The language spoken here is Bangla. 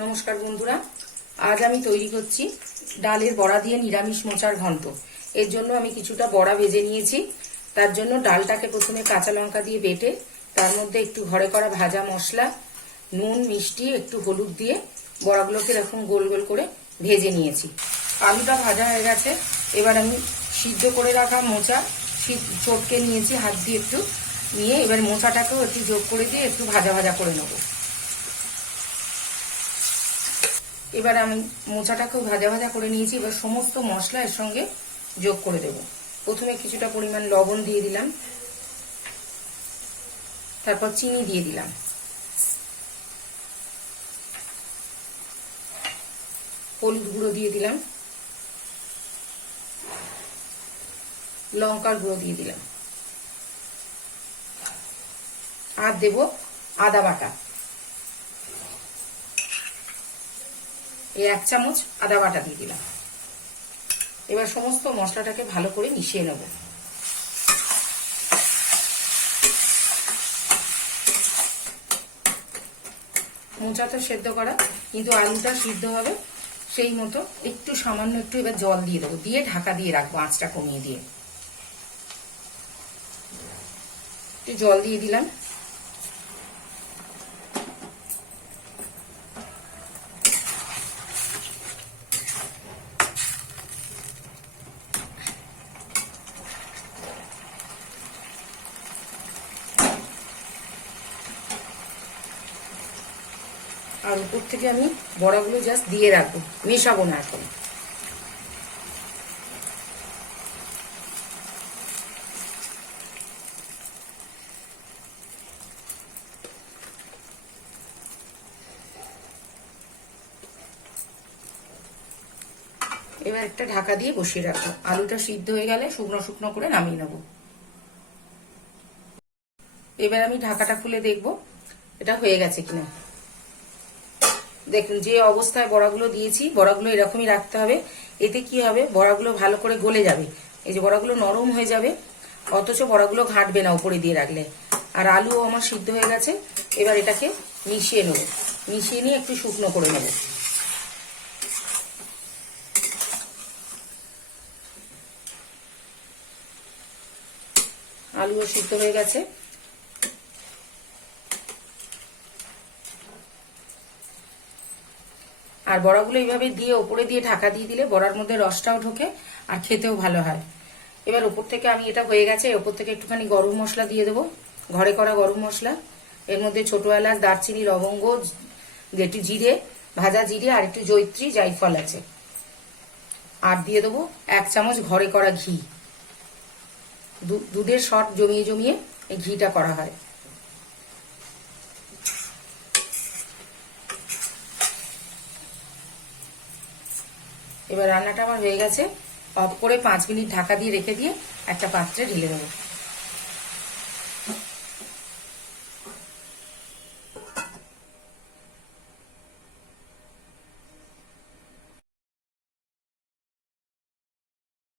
নমস্কার বন্ধুরা। আজ আমি তৈরি করছি ডালের বড়া দিয়ে নিরামিষ মোচার ঘন্ট। এর জন্য আমি কিছুটা বড়া ভেজে নিয়েছি। তার জন্য ডালটাকে প্রথমে কাঁচা লঙ্কা দিয়ে বেটে, তার মধ্যে একটু ঘরে করা ভাজা মশলা, নুন, মিষ্টি, একটু হলুদ দিয়ে বড়াগুলোকে এরকম গোল গোল করে ভেজে নিয়েছি। আলুটা ভাজা হয়ে গেছে। এবার আমি সিদ্ধ করে রাখা মোচা চটকে নিয়েছি, হাত দিয়ে একটু নিয়ে এবার মোচাটাকেও একটু যোগ করে দিয়ে একটু ভাজা ভাজা করে নেব। এবার আমি মোচাটাকেও ভাজা ভাজা করে নিয়েছি। এবার সমস্ত মশলা এর সঙ্গে যোগ করে দেব। প্রথমে কিছুটা পরিমাণ লবণ দিয়ে দিলাম। তারপর চিনি দিয়ে দিলাম। হলুদ গুঁড়ো দিয়ে দিলাম। লঙ্কার গুঁড়ো দিয়ে দিলাম। আর দেব আদা বাটা। এই এক চামচ আদা বাটা দিয়ে দিলাম। এবার সমস্ত মশলাটাকে ভালো করে মিশিয়ে নেব। মোচা তো সেদ্ধ করা, কিন্তু আলুটা সিদ্ধ হবে, সেই মতো একটু সামান্য একটু এবার জল দিয়ে দেবো। দিয়ে ঢাকা দিয়ে রাখব আঁচটা কমিয়ে দিয়ে। একটু জল দিয়ে দিলাম। আর উপর থেকে আমি বড়াগুলো জাস্ট দিয়ে রাখব, মেশাবো না এখন। এবার একটা ঢাকা দিয়ে বসিয়ে রাখব। আলুটা সিদ্ধ হয়ে গেলে শুকনো শুকনো করে নামিয়ে নেব। এবার আমি ঢাকাটা খুলে দেখব, এটা হয়ে গেছে কিনা। দেখুন, যে অবস্থায় বড়াগুলো দিয়েছি, বড়াগুলো এরকমই রাখতে হবে। এতে কি হবে? বড়াগুলো ভালো করে গলে যাবে। এই যে বড়াগুলো নরম হয়ে যাবে, অথচ বড়াগুলো ঘাটবে না উপরে দিয়ে রাখলে। আর আলুও আমার সিদ্ধ হয়ে গেছে, এবার এটাকে মিশিয়ে নেব। মিশিয়ে নিয়ে একটু শুকনো করে নেব। আলুও সিদ্ধ হয়ে গেছে। আর বড়াগুলো এইভাবে দিয়ে, ওপরে দিয়ে ঢাকা দিয়ে দিলে বড়ার মধ্যে রসটাও ঢোকে আর খেতেও ভালো হয়। এবার ওপর থেকে আমি এটা হয়ে গেছে, ওপর থেকে একটুখানি গরম মশলা দিয়ে দেবো, ঘরে করা গরম মশলা। এর মধ্যে ছোট এলাচ, দারচিনি, লবঙ্গ, একটু জিরে, ভাজা জিরে আর একটু জৈত্রী জাইফল আছে। আর দিয়ে দেবো এক চামচ ঘরে করা ঘি। দুধের শট জমিয়ে জমিয়ে এই ঘিটা করা হয়। এবার রান্নাটা আমার হয়ে গেছে। অফ করে পাঁচ মিনিট ঢাকা দিয়ে রেখে দিয়ে একটা পাত্রে ঢেলে দেবো।